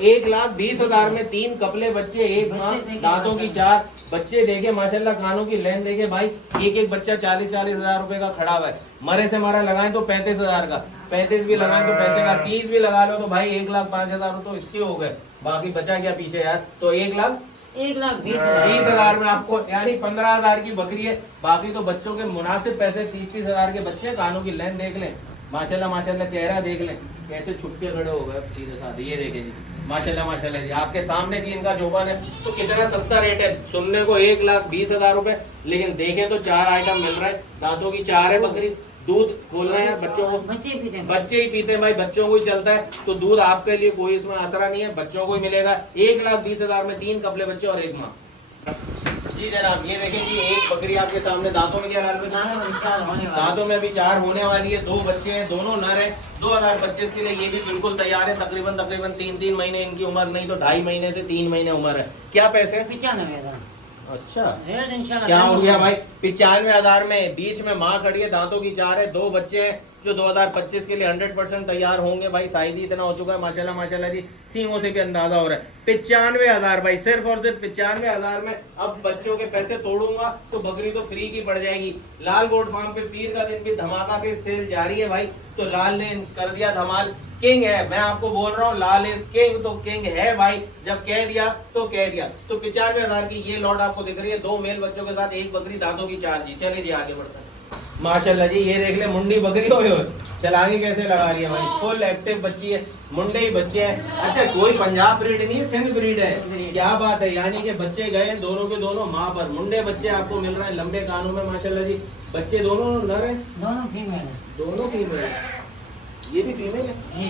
1,20,000 में 3 कपले बच्चे, 1 माँ, दांतों की 4 बच्चे देखे माशाल्लाह। कानों की लेंथ देखे भाई, एक बच्चा 40-40 हजार रुपए का खड़ा हुआ है। मरे से मारा लगाए तो 35,000 का, 35 भी लगाए तो पैसे का, 30 भी लगा लो तो भाई 1,05,000 तो इसके हो गए। बाकी बचा क्या पीछे यार? तो 1,20,000 में आपको, यानी 15,000 की बकरी है। बाकी तो बच्चों के मुनासिब पैसे, 30-30,000 के बच्चे। कानों की लेंथ देख लें माशाल्लाह माशाल्लाह, चेहरा देख लें कैसे छुपके खड़े हो गए सीधे साधे। ये देखें जी माशाल्लाह माशाल्लाह जी, आपके सामने जी इनका जोबन है। तो कितना सस्ता रेट है, सुनने को 1,20,000 रुपए, लेकिन देखें तो 4 आइटम मिल रहा है। दांतों की 4 है बकरी, दूध खोल रहे हैं बच्चों को, बच्चे ही पीते हैं भाई, बच्चों को ही चलता है। तो दूध आपके लिए कोई इसमें असरा नहीं है, बच्चों को ही मिलेगा। 1,20,000 में 3 कपले बच्चे और 1 माँ। जी जनाब, ये देखें जी एक बकरी आपके सामने। दांतों में क्या लाल? दांतों में अभी 4 होने वाली है। 2 बच्चे हैं, दोनों नर हैं। 2025 के लिए ये भी बिल्कुल तैयार है। तकरीबन 3-3 महीने इनकी उम्र, नहीं तो 2.5 महीने से 3 महीने उम्र है। क्या पैसे? 95,000। अच्छा, क्या हो गया भाई? 95,000 में बीच में माँ खड़ी है, दांतों की 4 है, 2 बच्चे हैं जो 2025 के लिए 100% तैयार होंगे भाई। साइज ही इतना हो चुका है माशाल्लाह माशाल्लाह जी, सींगों से भी अंदाजा हो रहा है। 95,000 भाई, सिर्फ और सिर्फ 95,000 में। अब बच्चों के पैसे तोड़ूंगा तो बकरी तो फ्री की पड़ जाएगी। लाल गोट फार्म पे पीर का दिन भी धमाका के सेल जारी है भाई। तो लाल ने कर दिया धमाल, किंग है, मैं आपको बोल रहा हूँ, लाल इज किंग। तो किंग है भाई, जब कह दिया तो कह दिया। तो 95,000 की ये लॉट आपको दिख रही है, 2 मेल बच्चों के साथ 1 बकरी, दांतों की 4 जी। चले जी आगे बढ़ते हैं। माशाल्लाह जी, ये देख ले मुंडी बकरी हो चलानी कैसे लगा रही है भाई, फुल एक्टिव बच्ची है, मुंडे ही बच्चे हैं। अच्छा, कोई पंजाब ब्रीड नहीं है, सिंध ब्रीड है। क्या बात है, यानी कि बच्चे गए दोनों के दोनों माँ पर। मुंडे बच्चे आपको मिल रहे हैं लंबे कानों में माशाल्लाह जी। बच्चे दोनों नर हैं, दोनों फीमेल है। दोनों फीमेल है। ये भी फीमेल है? जी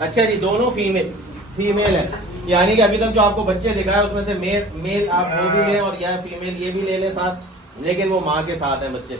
अच्छा जी, दोनों फीमेल है, यानी कि अभी तक जो आपको बच्चे दिखाए उसमें से मेल आप वो भी लें और या फीमेल ये भी ले लें साथ, लेकिन वो माँ के साथ है बच्चे।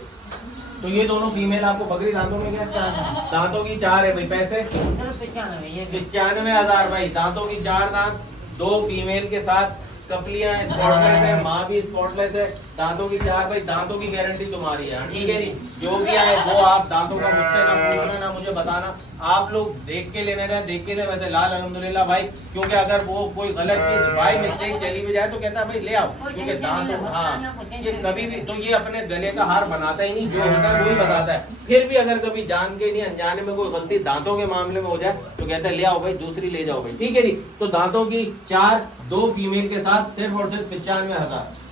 तो ये दोनों फीमेल आपको बकरी दांतों में क्या? 4 दांतों की 4 है भाई। पैसे सिर्फ 95 ये 95,000 भाई। दांतों की 4 दांत, 2 फीमेल के साथ, कपलियां स्पॉटलेस है, माँ भी स्पॉटलेस है, दांतों की 4 भाई। दांतों की गारंटी तुम्हारी है, ठीक है जी। जो भी आए वो आप दांतों का मुझसे ना पूछना ना मुझे बताना, आप लोग देख के लेने का देख के ले। वैसे लाल अल्हम्दुलिल्लाह भाई, क्योंकि अगर वो कोई गलत चीज बाई मिस्टेक चली भी जाए तो कहता है भाई ले आओ, क्योंकि दांत हाँ ये कभी भी तो ये अपने गले का हार बनाता ही नहीं, जो होता है वही बताता है। फिर भी अगर कभी जान के नहीं अनजाने में कोई गलती दांतों के मामले में हो जाए तो कहते हैं ले आओ भाई, दूसरी ले जाओ भाई, ठीक है जी। तो दांतों की 4, 2 फीमेल के साथ सिर्फ और सिर्फ 95,000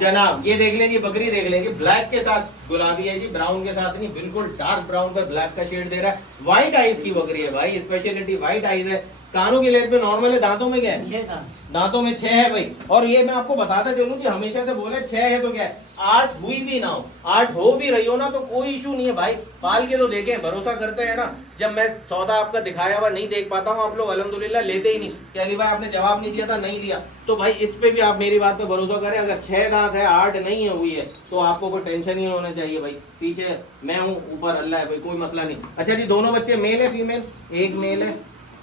जनाब। ये देख लेंगे बकरी, देख लेंगे ब्लैक के साथ गुलाबी है जी, ब्राउन के साथ नहीं, बिल्कुल डार्क ब्राउन पर ब्लैक का शेड दे रहा है। व्हाइट आइज की बकरी है भाई, स्पेशलिटी व्हाइट आइज है। कानों की लेंथ पे नॉर्मल है, दांतों में क्या है? 6 दांत। दांतों में 6 है भाई। और ये मैं आपको बताता चलूं कि हमेशा से बोले 6 है तो क्या है, 8 हुई भी ना हो, 8 हो भी रही हो ना तो कोई इशू नहीं है भाई। पाल के तो देखें, भरोसा करते हैं ना। जब मैं सौदा आपका दिखाया हुआ नहीं देख पाता हूँ, आप लोग अल्हम्दुलिल्लाह लेते ही नहीं कि अली भाई आपने जवाब नहीं दिया था, नहीं दिया। तो भाई इस पे भी आप मेरी बात पे भरोसा करें, अगर 6 दांत है 8 नहीं है हुई है तो आपको कोई टेंशन ही नहीं होना चाहिए भाई। पीछे मैं हूँ, ऊपर अल्लाह है भाई, कोई मसला नहीं। अच्छा जी, दोनों बच्चे मेल है फीमेल? एक मेल है,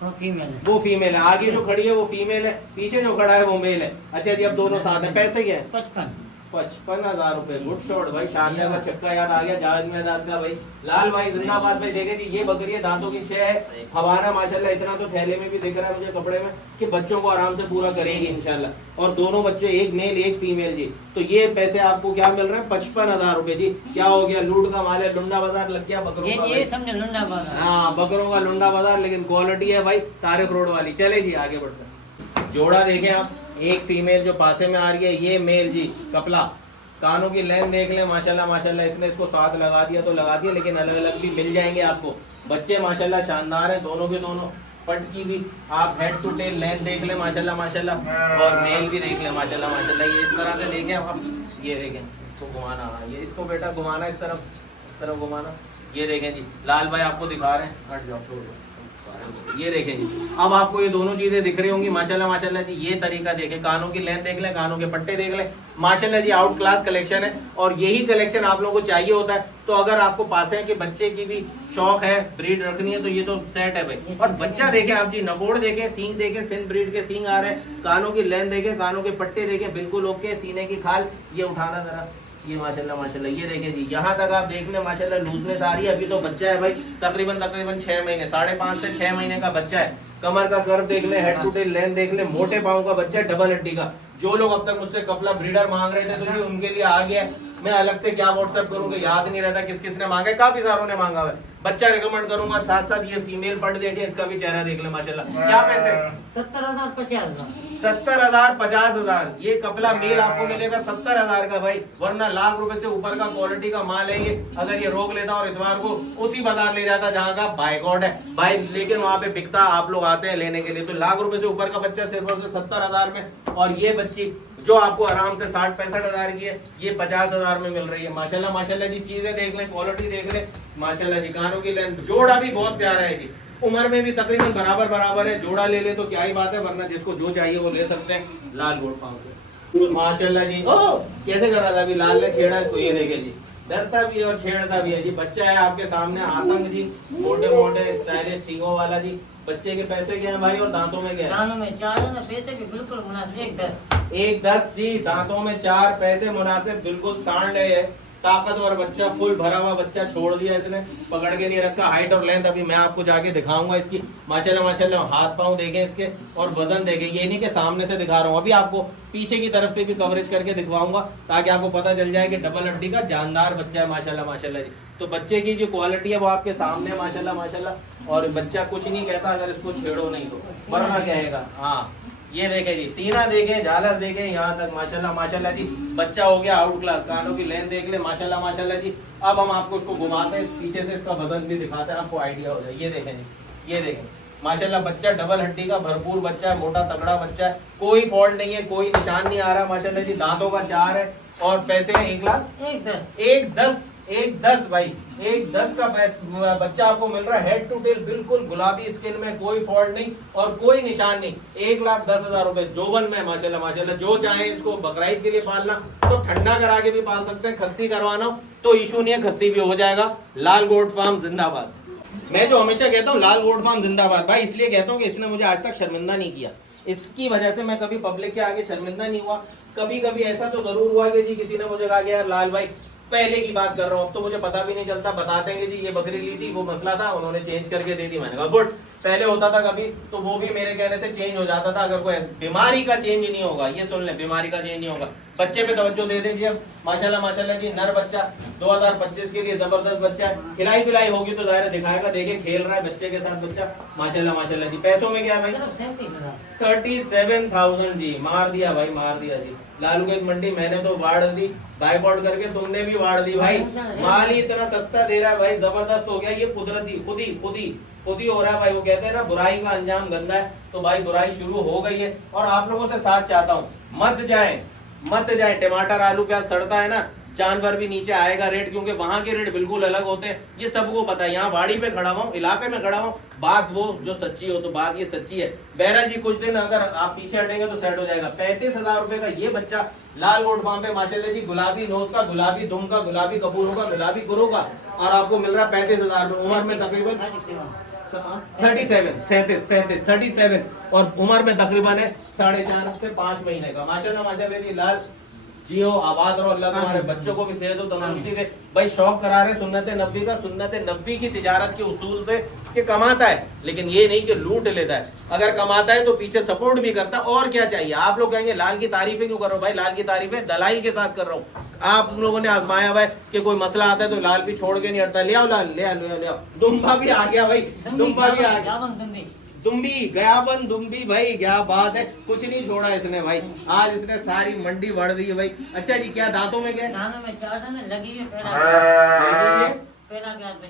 वो फीमेल है। वो फीमेल है। आगे जो खड़ी है वो फीमेल है, पीछे जो खड़ा है वो मेल है। अच्छा जी, अब दोनों साथ हैं। पैसे क्या है? 55,000 रुपए। गुड शॉट भाई, शानदार का छक्का याद आ गया जावेद मेहदाद का भाई। लाल भाई जिंदाबाद भाई। देखे जी, ये बकरी है, दांतों की 6 है, हवाना माशाल्लाह इतना तो थैले में भी दिख रहा है मुझे कपड़े में कि बच्चों को आराम से पूरा करेगी इंशाल्लाह। और दोनों बच्चे, एक मेल एक फीमेल जी। तो ये पैसे आपको क्या मिल रहे हैं? 55,000 रुपए जी। क्या हो गया, लूट का माल है, लुंडा बाजार लग गया बकरों का ये भाई। समझ लुंडा बाजार। हाँ, बकरों का लुंडा बाजार, लेकिन क्वालिटी है भाई तारिक रोड वाली। चले जी आगे बढ़ते हैं। जोड़ा देखें आप, एक फीमेल जो पासे में आ रही है, ये मेल जी कपला। कानों की लेंथ देख लें, माशाल्लाह माशाल्लाह, इसने इसको साथ लगा दिया तो लगा दिया, लेकिन अलग अलग भी मिल जाएंगे आपको। बच्चे माशाल्लाह शानदार हैं दोनों के दोनों। पट की भी आप हेड टू टेल लेंथ देख लें माशाल्लाह माशाल्लाह, और मेल भी देख लें माशाल्लाह माशाल्लाह। ये इस तरह से देखें आप, ये देखें, इसको घुमाना, ये इसको बेटा घुमाना, इस तरफ घुमाना। ये देखें जी, लाल भाई आपको दिखा रहे हैं, हट जाओ, छोड़ दो। ये देखें जी, अब आपको ये दोनों चीजें दिख रही होंगी माशाल्लाह माशाल्लाह जी। ये तरीका देखें, कानों की लेंथ देख लें, कानों के पट्टे देख लें, माशाल्लाह जी आउट क्लास कलेक्शन है। और यही कलेक्शन आप लोगों को चाहिए होता है। तो अगर आपको पासे के बच्चे की भी शौक है, ब्रीड रखनी है, तो ये तो सेट है भाई। और बच्चा देखें आप जी, नकोड़ देखें, सींग देखें, सिंध ब्रीड के सींग आ रहे हैं, कानों की लेंथ देखें, कानों के पट्टे देखें, बिल्कुल ओके। सीने की खाल, ये उठाना जरा, ये माशाल्लाह माशाल्लाह, ये देखें जी, यहाँ तक आप देख लें माशाल्लाह लूजनेस आ रही है। अभी तो बच्चा है भाई, तकरीबन 6 महीने, 5.5 से 6 महीने का बच्चा है। कमर का कर्व देख ले, हेड टू टेल लेंथ देख ले, मोटे पाँव का बच्चा है, डबल हड्डी का। जो लोग अब तक मुझसे कपला ब्रीडर मांग रहे थे तो ये उनके लिए आ गया। मैं अलग से क्या व्हाट्सएप करूंगा, याद नहीं रहता किस किस ने मांगा है, काफी सारों ने मांगा हुआ है। बच्चा रिकमेंड करूंगा, साथ साथ ये फीमेल पट देखे, इसका भी चेहरा देख ले माशाल्लाह। क्या पैसे? 70,000 50,000। 70,000 50,000। ये कपला मेल आपको मिलेगा 70,000 का भाई, वरना लाख रुपए से ऊपर का क्वालिटी का माल है ये। अगर ये रोक लेता और इतवार को उसी बाजार ले जाता जहाँ का बाइकआउट है भाई, लेकिन वहाँ पे बिकता, आप लोग आते हैं लेने के लिए। तो लाख रुपए से ऊपर का बच्चा सिर्फ और सिर्फ 70,000 में। और ये बच्ची जो आपको आराम से 60-65,000 की है, ये 50,000 में मिल रही है माशाल्लाह माशाल्लाह जी। चीजें देख लें, क्वालिटी देख लें माशाल्लाह जी। कानों की लेंथ, जोड़ा भी बहुत प्यारा है जी, उम्र में भी तकरीबन बराबर है। जोड़ा ले ले तो क्या ही बात है, वरना जिसको जो चाहिए वो ले सकते हैं। लाल गोट पाँव से माशाल्लाह जी। ओ कैसे कर रहा था अभी, लाल ने छेड़ा इसको, ये देखे जी, डरता भी है और छेड़ता भी है जी। बच्चा है आपके सामने, आतंक जी, मोटे मोटे स्टाइलिश सींगों वाला जी। बच्चे के पैसे क्या है भाई, और दांतों में क्या है? दानों में 4 है ना, पैसे भी बिल्कुल मुनासिब, 1-10। 1-10 जी, दांतों में 4, पैसे मुनासिब, बिल्कुल सांड है। ताकतवर बच्चा, फुल भरा हुआ बच्चा, छोड़ दिया इसने, पकड़ के नहीं रखा। हाइट और लेंथ अभी मैं आपको जाके दिखाऊंगा इसकी माशाल्लाह माशाल्लाह। हाथ पांव देखें इसके, और वजन देखें। ये नहीं कि सामने से दिखा रहा हूँ, अभी आपको पीछे की तरफ से भी कवरेज करके दिखवाऊंगा, ताकि आपको पता चल जाए कि डबल हड्डी का जानदार बच्चा है माशाल्लाह माशाल्लाह जी। तो बच्चे की जो क्वालिटी है वो आपके सामने माशाल्लाह माशाल्लाह। और बच्चा कुछ नहीं कहता अगर इसको छेड़ो नहीं तो, वरना कहेगा। हाँ, ये देखें जी, सीना देखें, झालर देखें, यहाँ तक माशाल्लाह माशाल्लाह जी। बच्चा हो गया आउट क्लास। कानों की लेंथ देख ले माशाल्लाह माशाल्लाह जी। अब हम आपको इसको घुमाते हैं, पीछे से इसका वजन भी दिखाते हैं, आपको आइडिया हो जाए। ये देखें जी, ये देखें माशाल्लाह, बच्चा डबल हड्डी का भरपूर बच्चा है, मोटा तगड़ा बच्चा है, कोई फॉल्ट नहीं है, कोई निशान नहीं आ रहा माशाल्लाह जी। दांतों का 4 है, और पैसे हैं 1,10,000। 1-10 एक 10 भाई, एक 10 का बच्चा आपको मिल रहा है। हेड टू टेल बिल्कुल गुलाबी स्किन में, कोई फॉल्ट नहीं और कोई निशान नहीं। 1,10,000 रुपए जोबन में माशाल्लाह माशाल्लाह। जो चाहे इसको बकरीद के लिए पालना तो ठंडा करा के भी पाल सकते हैं, खस्सी करवाना हो तो इशू नहीं है, खस्सी भी हो जाएगा। लाल गोट फार्म जिंदाबाद। मैं जो हमेशा कहता हूँ लाल गोट फार्म जिंदाबाद भाई, इसलिए कहता हूँ कि इसने मुझे आज तक शर्मिंदा नहीं किया। इसकी वजह से मैं कभी पब्लिक के आगे शर्मिंदा नहीं हुआ। कभी कभी ऐसा तो जरूर हुआ कि जी किसी ने मुझे कहा कि यार लाल भाई, पहले की बात कर रहा हूँ, अब तो मुझे पता भी नहीं चलता, बता देंगे जी ये बकरी ली थी, वो मसला था, उन्होंने चेंज करके दे दी। मैंने कहा गुड। पहले होता था कभी तो वो भी मेरे कहने से चेंज हो जाता था। अगर कोई बीमारी का चेंज नहीं होगा, ये सुन ले, बीमारी का चेंज नहीं होगा। बच्चे पे तवज्जो दे देंगे। अब माशाल्लाह माशाल्लाह जी नर बच्चा 2025 के लिए जबरदस्त बच्चा है। खिलाई पिलाई होगी तो जाहिर दिखाएगा, देखे खेल रहा है बच्चे के साथ बच्चा, माशाल्लाह माशाल्लाह जी। पैसों में क्या है भाई? 37,000 जी। मार दिया भाई, मार दिया जी। लालू के मंडी मैंने तो वाड़ दी, बाइकआउट करके तुमने भी वाड़ दी भाई। माल ही इतना सस्ता दे रहा है भाई, जबरदस्त हो गया। ये कुदरती खुद ही हो रहा है भाई। वो कहते हैं ना बुराई का अंजाम गंदा है, तो भाई बुराई शुरू हो गई है। और आप लोगों से साथ चाहता हूँ, मत जाए। टमाटर आलू प्याज सड़ता है ना, जानवर भी नीचे आएगा रेट, क्योंकि वहां के रेट बिल्कुल अलग होते हैं। ये सबको पता है। यहाँ वाड़ी पे खड़ा हुआ, इलाके में खड़ा हुआ, बात वो जो सच्ची हो तो बात ये सच्ची है। बहरा जी कुछ दिन अगर आप पीछे हटेंगे तो सेट हो जाएगा। 35,000 रुपए का ये बच्चा लाल गोट फार्म पे माशाल्लाह जी, गुलाबी नोज का, गुलाबी दुम का, गुलाबी कपूरों का, गुलाबी गुरु का, और आपको मिल रहा है 35,000 रुपए। उम्र में तकरीबन 37 और उम्र में तकरीबन है 4.5 से 5 महीने का। माशाल्लाह माशाल्लाह जी लाल जियो, आबाद रहो, अल्लाह तुम्हारे बच्चों को भी सेहत और तंदुरुस्ती दे। भाई शौक करा रहे सुन्नत नबी का, सुन्नत नबी की तिजारत के उसूल से कि कमाता है, लेकिन ये नहीं कि लूट लेता है। अगर कमाता है तो पीछे सपोर्ट भी करता है। और क्या चाहिए? आप लोग कहेंगे लाल की तारीफें क्यों कर रहे हो भाई? लाल की तारीफें दलाइल के साथ कर रहा हूँ। आप लोगों ने आजमाया भाई कि कोई मसला आता है तो लाल भी छोड़ के नहीं हटता। ले आओ लाल, ले आओ। दुम्बा भी आ गया भाई, दुम्बा भी आ गया। दुम्बी गयाबन दुम्बी भाई, क्या बात है। कुछ नहीं छोड़ा इसने भाई, आज इसने सारी मंडी बढ़ दी है भाई। अच्छा जी, क्या दांतों में क्या है? दांतों में 4 दांत लगी है।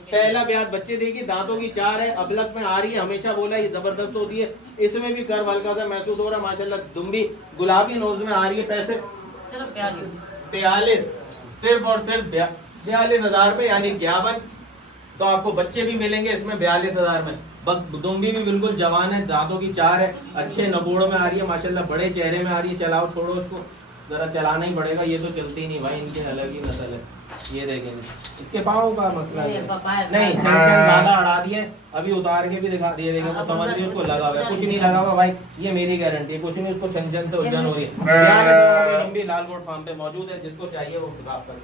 पहला ब्याज बच्चे देगी, दांतों की 4 है, अबलक में आ रही है। हमेशा बोला ये जबरदस्त होती है। इसमें भी कर्व हल्का सा महसूस हो रहा है माशाल्लाह। दुम्बी गुलाबी नोज में आ रही है। पैसे सिर्फ 42, सिर्फ और सिर्फ 42,000 रुपए, यानी 51। तो आपको बच्चे भी मिलेंगे इसमें 42,000 में। दुम्बी भी बिल्कुल जवान है, दांतों की 4 है, अच्छे नबोड़ों में आ रही है माशाल्लाह, बड़े चेहरे में आ रही है। चलाओ, छोड़ो इसको, जरा चलाना ही पड़ेगा, ये तो चलती नहीं भाई, इनके अलग ही नस्ल है। ये देखेंगे इसके पाँव का मसला है नहीं, ज्यादा अड़ा दिए, अभी उतार के भी दिखा दिए, देखेंगे तो समझ लीजिए उसको लगा हुआ है। कुछ नहीं लगा हुआ भाई, ये मेरी गारंटी है, कुछ नहीं। उसको छन से उलझन हो रही है। लंबी लाल गोट फार्म पे मौजूद है, जिसको चाहिए वो खिताब कर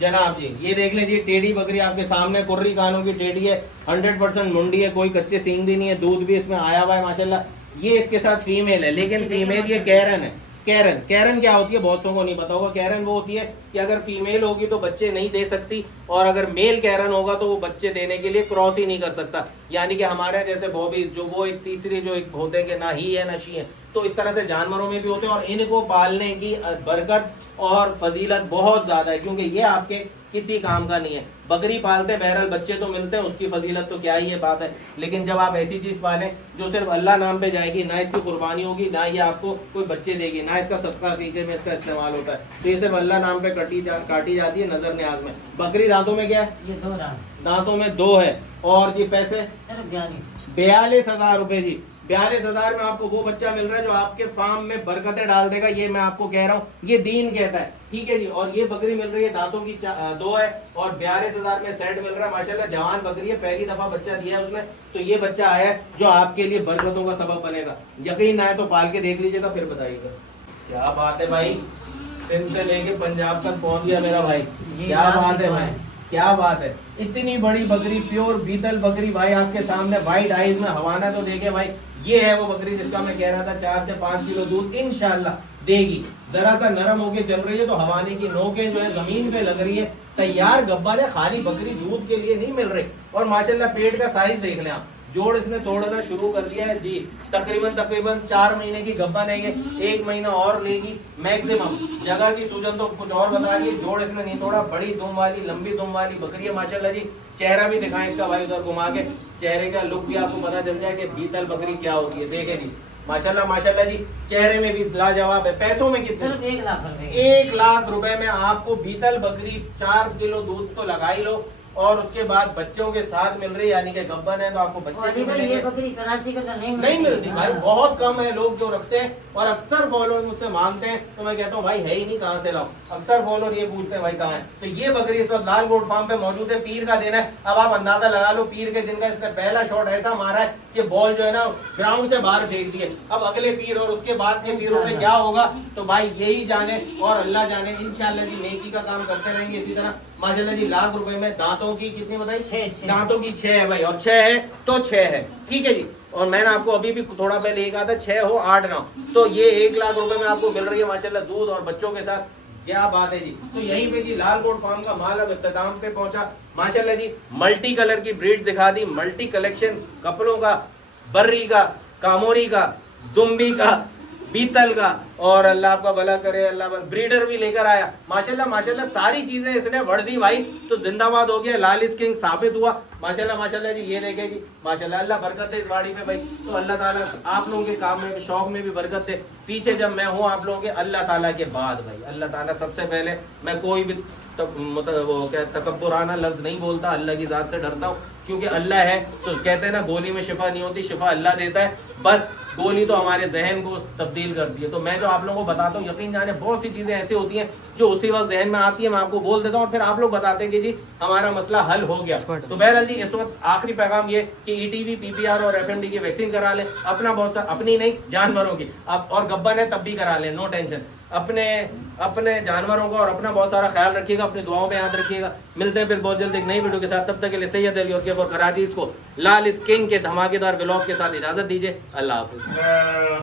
जनाब जी। ये देख लीजिए टेढ़ी बकरी आपके सामने, कुर्री कानों की टेढ़ी है, 100% मुंडी है, कोई कच्चे सींग भी नहीं है, दूध भी इसमें आया हुआ है माशाल्लाह। ये इसके साथ फीमेल है, लेकिन फीमेल ये कैरन है। कैरन क्या होती है बहुतों को नहीं पता होगा। कैरन वो होती है कि अगर फीमेल होगी तो बच्चे नहीं दे सकती, और अगर मेल कैरन होगा तो वो बच्चे देने के लिए क्रॉस ही नहीं कर सकता। यानी कि हमारे जैसे बॉबी जो वो एक तीसरी जो एक होते हैं कि ना ही है ना शी है, तो इस तरह से जानवरों में भी होते हैं। और इनको पालने की बरकत और फजीलत बहुत ज़्यादा है, क्योंकि ये आपके किसी काम का नहीं है। बकरी पालते बहरहाल बच्चे तो मिलते हैं, उसकी फजीलत तो क्या ही है बात है। लेकिन जब आप ऐसी चीज़ पालें जो सिर्फ अल्लाह नाम पे जाएगी, ना इसकी कुर्बानी होगी, ना ये आपको कोई बच्चे देगी, ना इसका सदका तरीके में इसका इस्तेमाल होता है, तो ये सिर्फ अल्लाह नाम पे काटी जाती है नजर न्याज में। बकरी दांतों में क्या है? ये 2 दांतों में 2 है। और जी पैसे सिर्फ 42,000 रुपए जी। 42,000 में आपको वो बच्चा मिल रहा है जो आपके फार्म में बरकतें डाल देगा, ये मैं आपको कह रहा हूँ, ये दीन कहता है, ठीक है जी। और ये बकरी मिल रही है, दांतों की 2 है, और 42,000 में सेट मिल रहा है माशाल्लाह। जवान बकरी है, पहली दफा बच्चा दिया है उसने, तो ये बच्चा आया है जो आपके लिए बरकतों का सबब बनेगा। यकीन ना है तो पाल के देख लीजिएगा, फिर बताइएगा। क्या बात है भाई, सिंध से लेके पंजाब तक पहुंच गया मेरा भाई, क्या बात है भाई, क्या बात है। इतनी बड़ी बकरी, प्योर बीतल बकरी भाई आपके सामने, वाइट आइज में हवाना तो देखे भाई। ये है वो बकरी जिसका मैं कह रहा था 4 से 5 किलो दूध इंशाल्लाह देगी। जरा सा नरम होके चल रही है तो हवाने की नोकें जो है जमीन पे लग रही है। तैयार गब्बर है, खाली बकरी दूध के लिए नहीं मिल रही। और माशाल्लाह पेट का साइज देख लें आप, जोड़ इसने तोड़ना शुरू कर दिया है जी। तकरीबन 4 महीने की गब्बन है ये, 1 महीना और लेगी मैक्सिमम। जगह की सूजन तो कुछ और बता रही है, जोड़ इसने नहीं तोड़ा। बड़ी दुम वाली, लंबी दुम वाली बकरी है माशाल्लाह जी। चेहरा भी दिखाएं इसका भाई, उधर घुमा के चेहरे का लुक भी आपको पता चल जाए कि बीतल बकरी क्या होती है। देखे जी माशाल्लाह माशाल्लाह जी, चेहरे में भी लाजवाब है। पैसों में कितने? सिर्फ 1 लाख रुपए। 1 लाख रुपए में आपको बीतल बकरी 4 किलो दूध तो लगा ही लो, और उसके बाद बच्चों के साथ मिल रही, यानी कि गब्बर है तो आपको बच्चे भी और भाई ये मिलेंगे। बकरी कराची के अंदर नहीं मिलती भाई, बहुत कम है लोग जो रखते हैं, और अक्सर फॉलोअर मुझसे मांगते हैं, तो मैं कहता हूँ भाई है ही नहीं, कहाँ से लाओ। अक्सर फॉलोअर ये पूछते हैं भाई कहाँ है। तो ये बकरी इस वक्त लाल गोट फार्म पे मौजूद है। पीर का दिन है, अब आप अंदाजा लगा लो पीर के दिन का इसने पहला शॉट ऐसा मारा है कि बॉल जो है ना ग्राउंड से बाहर फेंक दिए। अब अगले पीर और उसके बाद के पीरों में क्या होगा तो भाई यही जाने और अल्लाह जाने। इंशाल्लाह जी नेकी का काम करते रहेंगे इसी तरह। माशाल्लाह जी, लाख रुपए में दांतों की कितनी बताई? 6। दांतों की 6 है भाई, और 6 है तो 6 है, ठीक है जी। और मैंने आपको अभी भी थोड़ा पहले ये कहा था 6 हो 8 9, तो ये 1 लाख रुपए में आपको मिल रही है माशाल्लाह, दूध और बच्चों के साथ। क्या बात है जी। तो यहीं पे जी लाल गोट फार्म का माल अब इख्तिताम पे पहुंचा माशाल्लाह जी। मल्टी कलर की ब्रीड दिखा दी, मल्टी कलेक्शन कपलों का, बर्री का, कामोरी का, दुम्बी का, बीतल का, और अल्लाह आपका भला करे, अल्लाह ब्रीडर भी लेकर आया माशाल्लाह माशाल्लाह। सारी चीजें इसने बढ़ दी भाई, तो जिंदाबाद हो गया, लाल इस किंग साबित हुआ माशाल्लाह माशाल्लाह जी। ये देखे जी माशाल्लाह, अल्लाह बरकत है इस वाड़ी में भाई। तो अल्लाह ताला आप लोगों के काम में भी, शौक में भी बरकत है। पीछे जब मैं हूँ आप लोगों के, अल्लाह ताला के बाद भाई, अल्लाह ताला सबसे पहले। मैं कोई भी मतलब वो क्या तकब्बुराना लफ्ज नहीं बोलता, अल्लाह की ज़ात से डरता हूँ, क्योंकि अल्लाह है। तो कहते हैं ना गोली में शिफा नहीं होती, शिफा अल्लाह देता है, बस गोली तो हमारे जहन को तब्दील करती है। तो मैं जो आप लोगों को बताता हूँ, यकीन जाने बहुत सी चीज़ें ऐसी होती हैं जो उसी वक्त जहन में आती है, मैं आपको बोल देता हूँ, और फिर आप लोग बताते हैं कि जी हमारा मसला हल हो गया। तो बहरहाल जी, इस वक्त आखिरी पैगाम ये कि ईटीवी, पीपीआर और एफएमडी की वैक्सीन करा लें। अपना बहुत सा, अपनी नहीं जानवरों की, अब और गब्बर है तब भी करा लें, नो टेंशन। अपने जानवरों का और अपना बहुत सारा ख्याल रखिएगा, अपनी दुआओं में याद रखिएगा। मिलते हैं फिर बहुत जल्द एक नई वीडियो के साथ, तब तक के लिए सैयद अली और केफर कराची को लाल इस किंग के धमाकेदार व्लॉग के साथ इजाजत दीजिए। अल्लाह हाफिज़।